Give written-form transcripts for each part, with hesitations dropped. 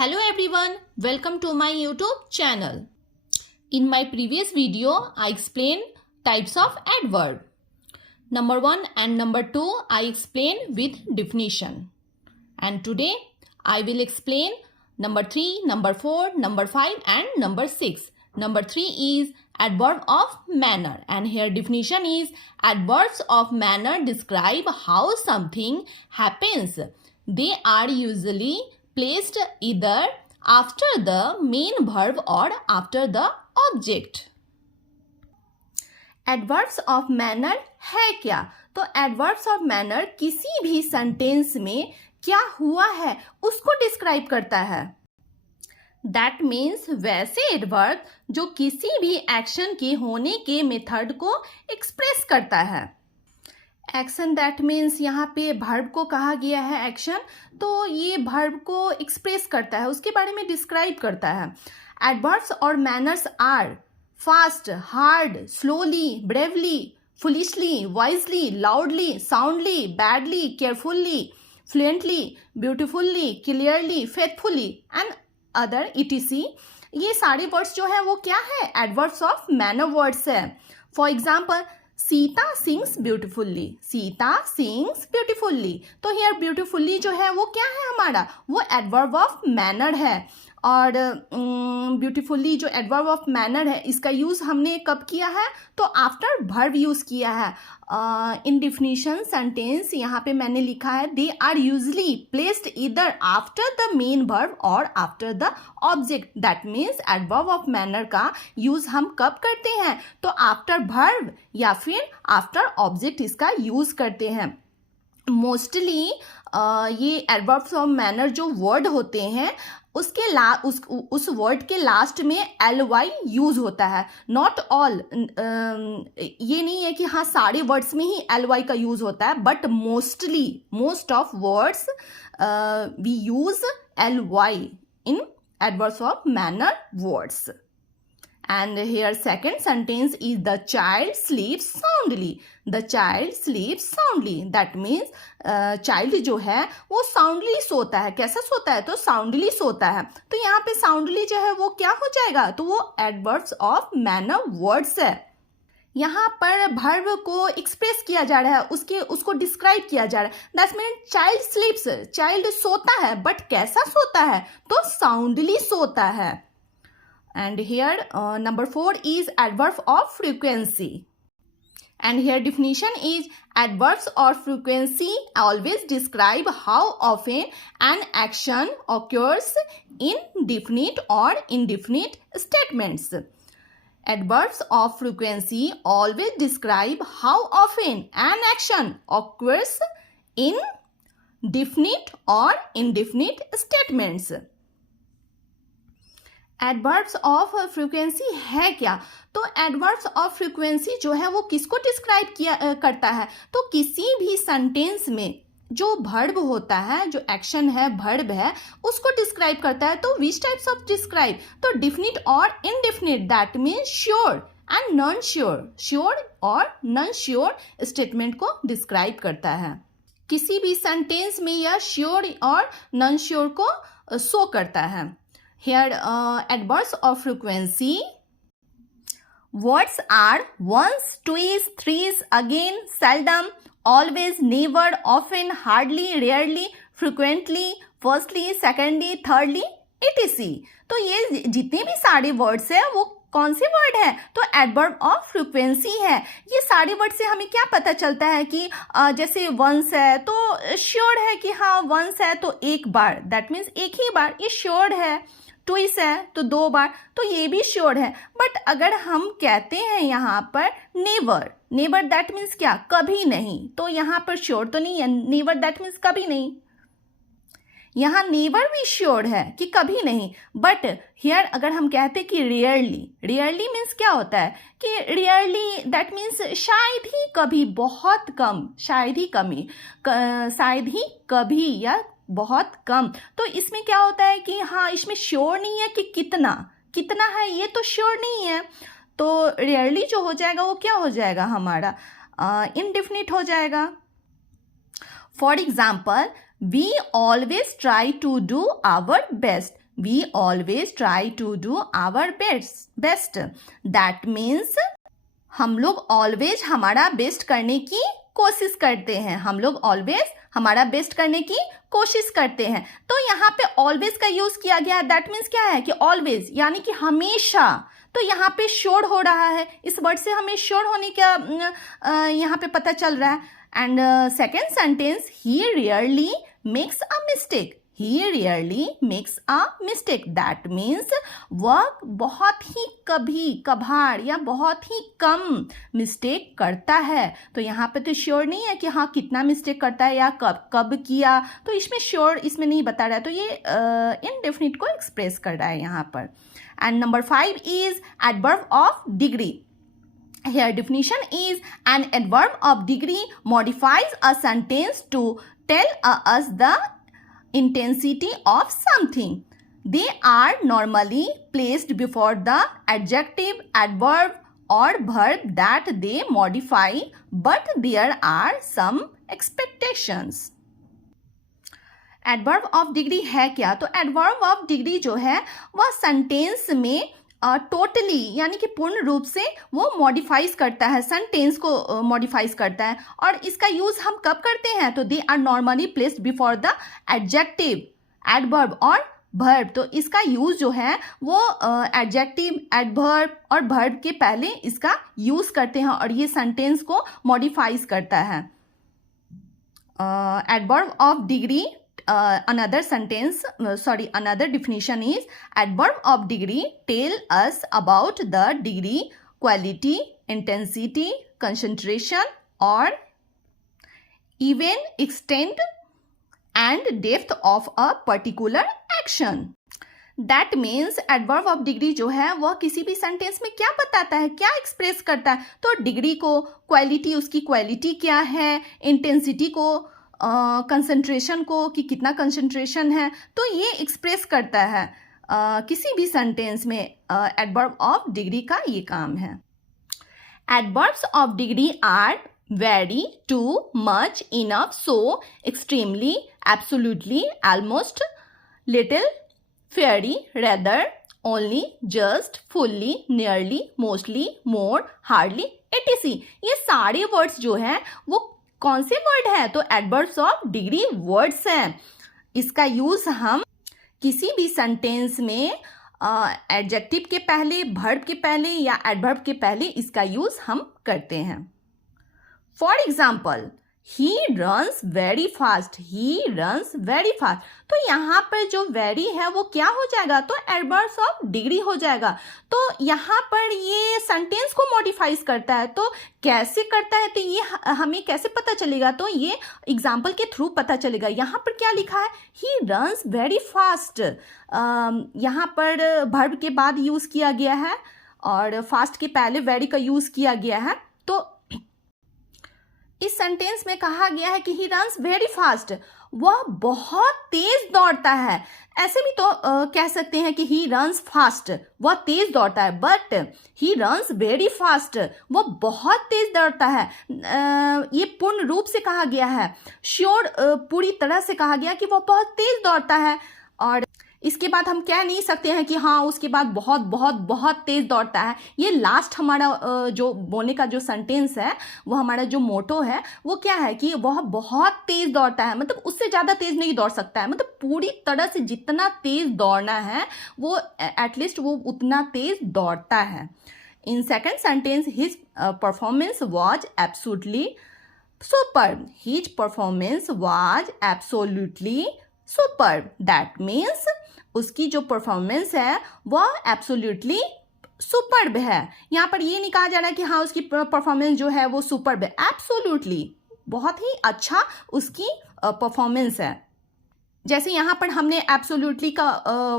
Hello everyone, welcome to my YouTube channel. In my previous video, I explained types of adverb. Number 1 and number 2 I explained with definition. And today I will explain number 3, number 4, number 5 and number 6. Number 3 is adverb of manner, and here definition is adverbs of manner describe how something happens. They are usually placed either after the main verb or after the object. Adverbs of manner है क्या? तो adverbs of manner किसी भी sentence में क्या हुआ है उसको डिस्क्राइब करता है. दैट मीन्स वैसे एडवर्ब जो किसी भी एक्शन के होने के मेथड को एक्सप्रेस करता है. एक्शन दैट मीन्स यहाँ पे वर्ब को कहा गया है एक्शन, तो ये वर्ब को एक्सप्रेस करता है, उसके बारे में डिस्क्राइब करता है. एडवर्ब्स और manners are fast, hard, slowly, bravely, foolishly, wisely, loudly, soundly, badly, carefully, fluently, beautifully, clearly, faithfully and other etc. ये सारे वर्ड्स जो है वो क्या है? एडवर्ब्स ऑफ मैनर वर्ड्स है. For example Sita sings beautifully. Sita sings beautifully. तो हियर ब्यूटिफुल्ली जो है वो क्या है हमारा? वो एडवर्ब ऑफ मैनर है. और ब्यूटिफुल्ली जो एडवर्ब ऑफ मैनर है इसका यूज़ हमने कब किया है? तो आफ्टर वर्ब यूज़ किया है. इन डिफिनीशन सेंटेंस यहाँ पे मैंने लिखा है दे आर यूजली प्लेस्ड इधर आफ्टर द मेन वर्ब और after the object. That means adverb of manner का यूज़ हम कब करते हैं? तो आफ्टर वर्ब या फिर आफ्टर ऑब्जेक्ट इसका यूज़ करते हैं. मोस्टली ये एडवर्ब्स ऑफ मैनर जो वर्ड होते हैं उसके उस वर्ड के लास्ट में ly यूज होता है. नॉट ऑल, ये नहीं है कि हाँ सारे वर्ड्स में ही ly का यूज होता है, but most of words we use ly in adverbs of manner words. And here second sentence is the child sleeps soundly. The child sleeps soundly. That means child जो है वो soundly सोता है. कैसा सोता है? तो soundly सोता है. तो यहाँ पे soundly जो है वो क्या हो जाएगा? तो वो adverbs of manner words है. यहाँ पर verb को एक्सप्रेस किया जा रहा है, उसको डिस्क्राइब किया जा रहा है. दैट मीन चाइल्ड स्लीप्स, चाइल्ड सोता है, बट कैसा सोता है? तो साउंडली सोता है. And here number 4 is adverb of frequency. And here definition is adverbs of frequency always describe how often an action occurs in definite or indefinite statements. Adverbs of frequency always describe how often an action occurs in definite or indefinite statements. Adverbs of frequency है क्या? तो adverbs of frequency जो है वो किसको describe करता है? तो किसी भी सेंटेंस में जो वर्ब होता है, जो एक्शन है, वर्ब है, उसको डिस्क्राइब करता है. तो विच टाइप्स ऑफ डिस्क्राइब? तो डिफिनिट और indefinite. That means sure and non sure. Sure और नॉन श्योर स्टेटमेंट को डिस्क्राइब करता है. किसी भी सेंटेंस में यह श्योर और नॉन श्योर को शो करता है. Here adverbs of frequency. Words are once, twice, thrice, again, seldom, always, never, often, hardly, rarely, frequently, firstly, secondly, thirdly, etc. तो ये जितने भी सारे वर्ड्स हैं वो कौन से वर्ड है? तो एडवर्ब ऑफ फ्रीक्वेंसी है. ये सारे वर्ड से हमें क्या पता चलता है कि जैसे वंस है तो श्योर है कि हाँ वंस है तो एक बार, दैट मीन्स एक ही बार, ये श्योर है. ट्विस है तो 2 बार, तो ये भी श्योर है. बट अगर हम कहते हैं यहाँ पर नेवर, नेवर दैट मीन्स क्या? कभी नहीं. तो यहाँ पर श्योर तो नहीं है. नेवर दैट मीन्स कभी नहीं. यहाँ नेवर भी श्योर है कि कभी नहीं. बट हियर अगर हम कहते कि रेयरली, रेयरली मीन्स क्या होता है कि रेयरली दैट मीन्स शायद ही कभी, बहुत कम, शायद ही कमी, शायद ही कभी या बहुत कम. तो इसमें क्या होता है कि हाँ इसमें श्योर नहीं है कि कितना है, ये तो श्योर नहीं है. तो रेयरली जो हो जाएगा वो क्या हो जाएगा हमारा? इनडिफिनिट हो जाएगा. For example we always try to do our best. We always try to do our best. That means हम लोग ऑलवेज हमारा बेस्ट करने की कोशिश करते हैं. हम लोग ऑलवेज हमारा बेस्ट करने की कोशिश करते हैं. तो यहाँ पे ऑलवेज का यूज किया गया है. दैट मीन्स क्या है कि ऑलवेज यानी कि हमेशा. तो यहाँ पे श्योर हो रहा है. इस वर्ड से हमें श्योर होने का यहाँ पे पता चल रहा है. And second sentence, he rarely makes a mistake. He rarely makes a mistake. That means वह बहुत ही कभी कभार या बहुत ही कम मिस्टेक करता है. तो यहाँ पे तो श्योर नहीं है कि हाँ कितना मिस्टेक करता है या कब किया. तो इसमें श्योर इसमें नहीं बता रहा है. तो ये इनडेफिनिट को एक्सप्रेस कर रहा है यहाँ पर. And number 5 is adverb of degree. Here definition is an adverb of degree modifies a sentence to tell us the intensity of something. They are normally placed before the adjective, adverb or verb that they modify, but there are some expectations. Adverb of degree है क्या? तो adverb of degree जो है वह sentence में totally यानी कि पूर्ण रूप से वो मॉडिफाइज करता है, सेंटेंस को मॉडिफाइज करता है. और इसका यूज हम कब करते हैं? तो they are normally placed before the adjective, adverb और वर्ब. तो इसका यूज जो है वो एडजेक्टिव, एडवर्ब और वर्ब के पहले इसका यूज करते हैं और ये सेंटेंस को मॉडिफाइज करता है. Adverb of degree, another definition is adverb of degree tell us about the degree, quality, intensity, concentration or even extent and depth of a particular action. That means adverb of degree जो है वह किसी भी sentence में क्या बताता है, क्या एक्सप्रेस करता है. तो डिग्री को, क्वालिटी, उसकी क्वालिटी क्या है, इंटेंसिटी को, कंसंट्रेशन को कि कितना कंसंट्रेशन है, तो ये एक्सप्रेस करता है किसी भी सेंटेंस में. एडवर्ब ऑफ डिग्री का ये काम है. Adverbs of degree are very, too, much, enough, so, extremely, absolutely, almost, little, fairly, rather, only, just, fully, nearly, mostly, more, hardly, etc. ये सारे वर्ड्स जो हैं वो कौन से वर्ड है? तो एडवर्ब्स ऑफ डिग्री वर्ड्स हैं. इसका यूज हम किसी भी सेंटेंस में एडजेक्टिव के पहले, वर्ब के पहले या एडवर्ब के पहले इसका यूज हम करते हैं. For example, he runs very fast. He runs very fast. तो यहाँ पर जो वेरी है वो क्या हो जाएगा? तो एडवर्ब्स ऑफ डिग्री हो जाएगा. तो यहाँ पर ये सेंटेंस को मॉडिफाइज करता है. तो कैसे करता है? तो ये हमें कैसे पता चलेगा? तो ये एग्जाम्पल के थ्रू पता चलेगा. यहाँ पर क्या लिखा है? He runs very fast. यहाँ पर वर्ब के बाद यूज किया गया है और फास्ट के पहले वेरी का यूज किया गया है. तो इस सेंटेंस में कहा गया है कि ही रन्स वेरी फास्ट. वह बहुत तेज दौड़ता है. ऐसे भी तो कह सकते हैं कि ही रन्स फास्ट, वह तेज दौड़ता है. But he runs very fast, वह बहुत तेज दौड़ता है. ये पूर्ण रूप से कहा गया है. श्योर पूरी तरह से कहा गया कि वह बहुत तेज दौड़ता है. और इसके बाद हम कह नहीं सकते हैं कि हाँ उसके बाद बहुत बहुत बहुत तेज दौड़ता है. ये लास्ट हमारा जो बोलने का जो सेंटेंस है वो हमारा जो मोटो है वो क्या है कि वह बहुत तेज दौड़ता है. मतलब उससे ज़्यादा तेज नहीं दौड़ सकता है. मतलब पूरी तरह से जितना तेज दौड़ना है वो एटलीस्ट वो उतना तेज दौड़ता है. In second sentence, his performance was absolutely superb. His performance was absolutely superb. That means उसकी जो परफॉर्मेंस है वह एब्सोल्युटली सुपर्ब है. यहाँ पर ये नहीं कहा जा रहा है कि हाँ उसकी परफॉर्मेंस जो है वो सुपर्ब है. एब्सोल्युटली बहुत ही अच्छा उसकी परफॉर्मेंस है. जैसे यहाँ पर हमने एब्सोल्युटली का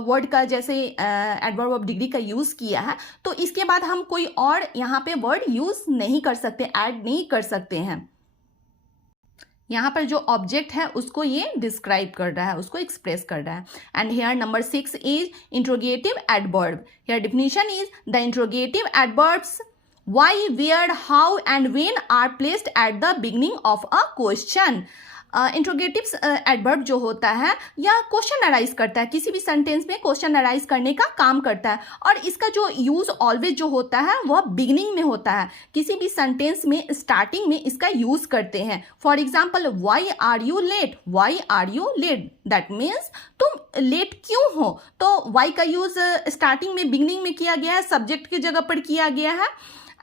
वर्ड का जैसे एडवर्ब ऑफ डिग्री का यूज़ किया है, तो इसके बाद हम कोई और यहाँ पे वर्ड यूज़ नहीं कर सकते, ऐड नहीं कर सकते हैं. यहाँ पर जो ऑब्जेक्ट है उसको ये डिस्क्राइब कर रहा है, उसको एक्सप्रेस कर रहा है. And here number 6 is interrogative adverb. Here definition is the interrogative adverbs why, where, how and when are placed at the beginning of a question. Interrogative adverb जो होता है या क्वेश्चन अराइज करता है, किसी भी सेंटेंस में क्वेश्चन अराइज करने का काम करता है, और इसका जो यूज ऑलवेज जो होता है वह बिगिनिंग में होता है। किसी भी सेंटेंस में स्टार्टिंग में इसका यूज करते हैं। For example, why are you late, why are you late, that means तुम लेट क्यों हो। तो वाई का यूज स्टार्टिंग में बिगिनिंग में किया गया है, सब्जेक्ट की जगह पर किया गया है।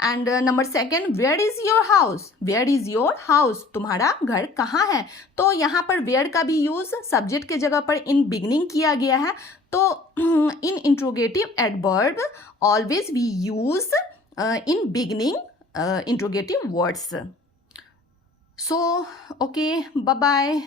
And number second, where is your house, where is your house, तुम्हारा घर कहाँ है। तो यहाँ पर वेयर का भी यूज सब्जेक्ट के जगह पर इन बिगनिंग किया गया है। तो इन interrogative adverb always we use in beginning interrogative words. So okay, bye bye.